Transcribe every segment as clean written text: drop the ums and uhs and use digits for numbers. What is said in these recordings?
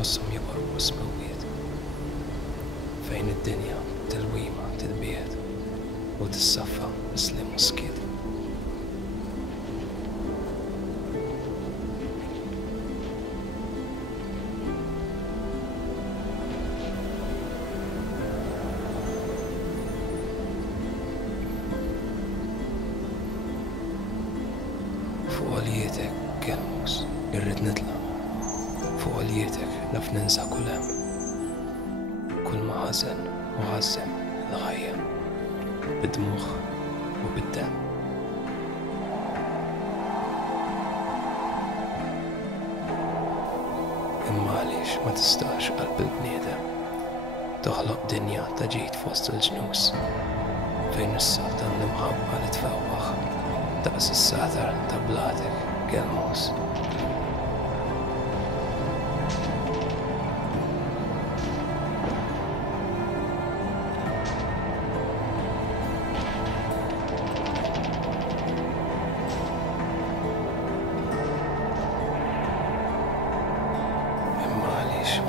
وصم يبروا وسمويت فين الدنيا تلويمة تلبيت وتتصفى مثل مسكت. فوق وليتك كلموس نرد نطلع فوق وليتك لف ننسى كل هم كل ما حزن وعزم الغاية بالدموع وبالدم. اما ليش ما تستاش قلب البنيدم تخلق دنيا تجيت في وسط الجنوس فين السلطان المحبة تتفوخ تأس الساتر تبلاتك كالموس.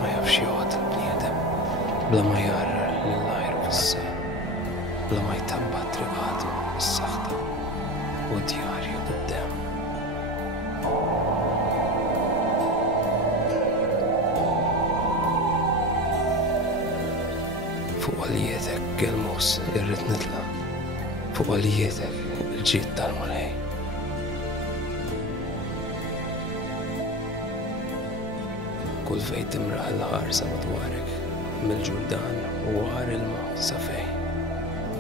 ما يفشي وقت البنيادم بلا ما يقرر لله يرفع الساعة بلا ما يتبع طريقاته السخطة ودياري قدام. فوق وليتك قلموس قررت نطلع فوق وليتك الجيت دار مولاي. كل في تمرح الهارسة مطوارك من الجردان ووار الماء صفي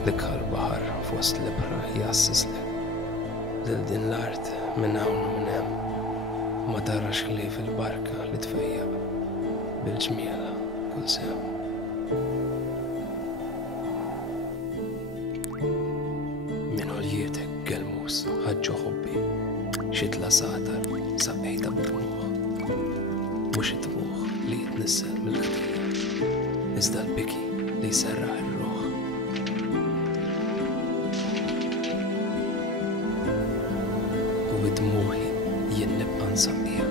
لك هالبحر في وسط البحر يعسس لك للدين الأرض من عون ومنام ما دارش لي في البركة لتفيق بالجميلة كل سام. من عليتك قلموس هجو حبي شتلا ساتر سقيت بدموع مش دموع اللي يتنسى من الخطية ازدى البكي اللي يسرع الروح. وبدموعي ينبقى نسقيها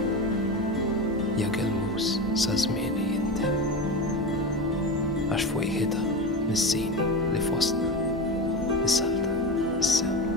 يا قلموس سازميني انت عشفوي هدا نسيني لفوسنا السلطة السام.